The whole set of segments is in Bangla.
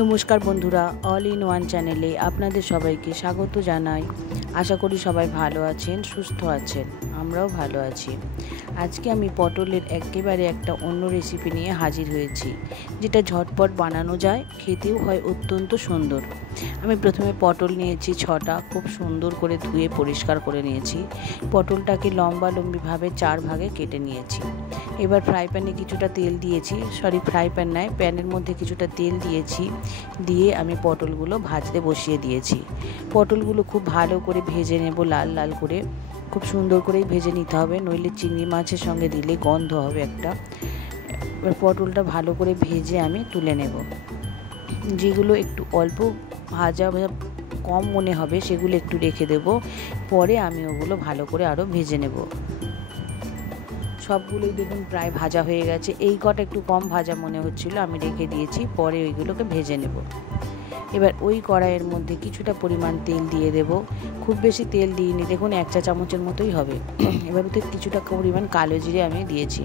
নমস্কার বন্ধুরা, অল ইন ওয়ান চ্যানেলে আপনাদের সবাইকে স্বাগত জানাই। আশা করি সবাই ভালো আছেন, সুস্থ আছেন। আমরাও ভালো আছি। আজকে আমি পটলের একেবারে একটা অন্য রেসিপি নিয়ে হাজির হয়েছি, যেটা ঝটপট বানানো যায়, খেতেও হয় অত্যন্ত সুন্দর। আমি প্রথমে পটল নিয়েছি 6টা, খুব সুন্দর করে ধুয়ে পরিষ্কার করে নিয়েছি। পটলটাকে লম্বালম্বিভাবে 4 ভাগে কেটে নিয়েছি। এবার ফ্রাই প্যানে কিছুটা তেল দিয়েছি, ফ্রাই প্যান নয়, প্যানের মধ্যে কিছুটা তেল দিয়েছি। দিয়ে আমি পটলগুলো ভাজতে বসিয়ে দিয়েছি। পটলগুলো খুব ভালো করে ভেজে নেব, লাল লাল করে। খুব সুন্দর করেই ভেজে নিতে হবে, নইলে চিংড়ি মাছের সঙ্গে দিলে গন্ধ হবে একটা। এবার পটলটা ভালো করে ভেজে আমি তুলে নেব। যেগুলো একটু অল্প ভাজা কম মনে হবে সেগুলো একটু রেখে দেব, পরে আমি ওগুলো ভালো করে আরও ভেজে নেব। সবগুলোই দেখুন প্রায় ভাজা হয়ে গেছে। এই কটা একটু কম ভাজা মনে হচ্ছিল, আমি রেখে দিয়েছি, পরে ওইগুলোকে ভেজে নেব। এবার ওই কড়াইয়ের মধ্যে কিছুটা পরিমাণ তেল দিয়ে দেব। খুব বেশি তেল দিইনি, দেখুন 1 চা চামচের মতোই হবে। এবার ওতে কিছুটা পরিমাণ কালো জিরে আমি দিয়েছি।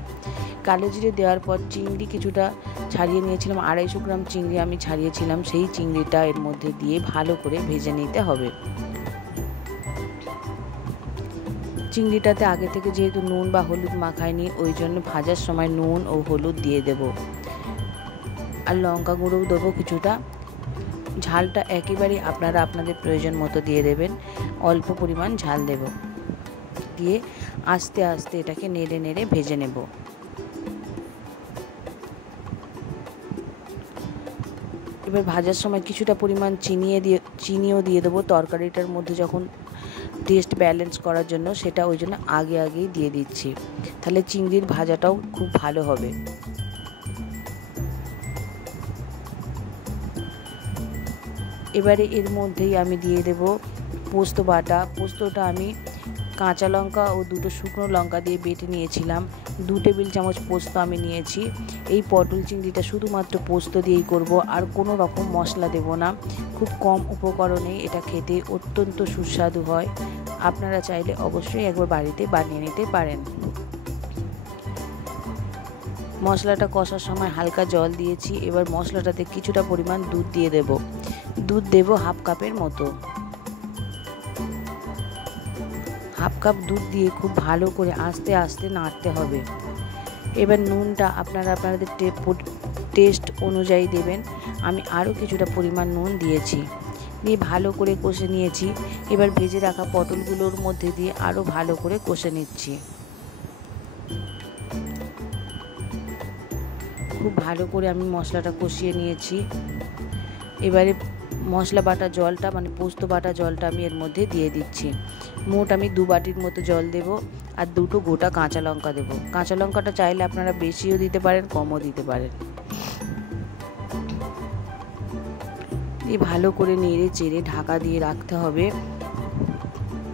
কালো জিরে দেওয়ার পর চিংড়ি কিছুটা ছাড়িয়ে নিয়েছিলাম, 250 গ্রাম চিংড়ি আমি ছাড়িয়েছিলাম, সেই চিংড়িটা এর মধ্যে দিয়ে ভালো করে ভেজে নিতে হবে। চিংড়িটাতে আগে থেকে যেহেতু নুন বা হলুদ মাখায়নি, ওই জন্য ভাজার সময় নুন ও হলুদ দিয়ে দেব। আর লঙ্কা গুঁড়োও দেবো কিছুটা। ঝালটা একেবারেই আপনারা আপনাদের প্রয়োজন মতো দিয়ে দেবেন, অল্প পরিমাণ ঝাল দেব। দিয়ে আস্তে আস্তে এটাকে নেড়ে নেড়ে ভেজে নেব। এবার ভাজার সময় কিছুটা পরিমাণ চিনিও দিয়ে দেবো তরকারিটার মধ্যে, যখন টেস্ট ব্যালেন্স করার জন্য, সেটা ওই জন্য আগেই দিয়ে দিচ্ছি। তাহলে চিংড়ির ভাজাটাও খুব ভালো হবে। এবারে এর মধ্যেই আমি দিয়ে দেব পোস্ত বাটা। পোস্তটা আমি কাঁচা লঙ্কা ও 2টো শুকনো লঙ্কা দিয়ে বেটে নিয়েছিলাম। 2 টেবিল চামচ পোস্ত আমি নিয়েছি। এই পটল চিংড়িটা শুধুমাত্র পোস্ত দিয়েই করব, আর কোনো রকম মশলা দেব না। খুব কম উপকরণে এটা খেতে অত্যন্ত সুস্বাদু হয়। আপনারা চাইলে অবশ্যই একবার বাড়িতে বানিয়ে নিতে পারেন। মশলাটা কষার সময় হালকা জল দিয়েছি। এবার মশলাটাতে কিছুটা পরিমাণ দুধ দিয়ে দেব। দুধ দেব 1/2 কাপের মতো। 1/2 কাপ দুধ দিয়ে খুব ভালো করে আস্তে আস্তে নাড়তে হবে। এবার নুনটা আপনারা আপনাদের টেস্ট অনুযায়ী দেবেন। আমি আরও কিছুটা পরিমাণ নুন দিয়েছি, দিয়ে ভালো করে কষে নিয়েছি। এবার ভেজে রাখা পটলগুলোর মধ্যে দিয়ে আরও ভালো করে কষে নিচ্ছি। খুব ভালো করে আমি মশলাটা কষিয়ে নিয়েছি। এবারে মশলা বাটা জলটা, মানে পোস্ত বাটা জলটা আমি এর মধ্যে দিয়ে দিচ্ছি। মোট আমি 2 বাটির মতো জল দেব, আর 2টো গোটা কাঁচা লঙ্কা দেবো। কাঁচা লঙ্কাটা চাইলে আপনারা বেশিও দিতে পারেন, কমও দিতে পারেন। দিয়ে ভালো করে নেড়ে চেড়ে ঢাকা দিয়ে রাখতে হবে।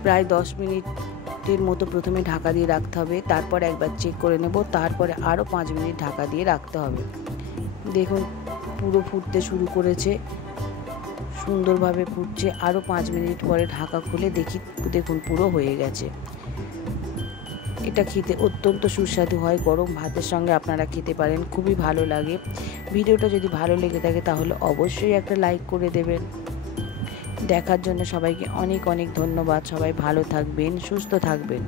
প্রায় 10 মিনিটের মতো প্রথমে ঢাকা দিয়ে রাখতে হবে, তারপর একবার চেক করে নেব, তারপরে আরও 5 মিনিট ঢাকা দিয়ে রাখতে হবে। দেখুন পুরো ফুটতে শুরু করেছে, সুন্দরভাবে ফুটছে। আরও 5 মিনিট পরে ঢাকা খুলে দেখুন পুরো হয়ে গেছে। এটা খেতে অত্যন্ত সুস্বাদু হয়, গরম ভাতের সঙ্গে আপনারা খেতে পারেন, খুবই ভালো লাগে। ভিডিওটা যদি ভালো লেগে থাকে তাহলে অবশ্যই একটা লাইক করে দেবেন। দেখার জন্য সবাইকে অনেক অনেক ধন্যবাদ। সবাই ভালো থাকবেন, সুস্থ থাকবেন।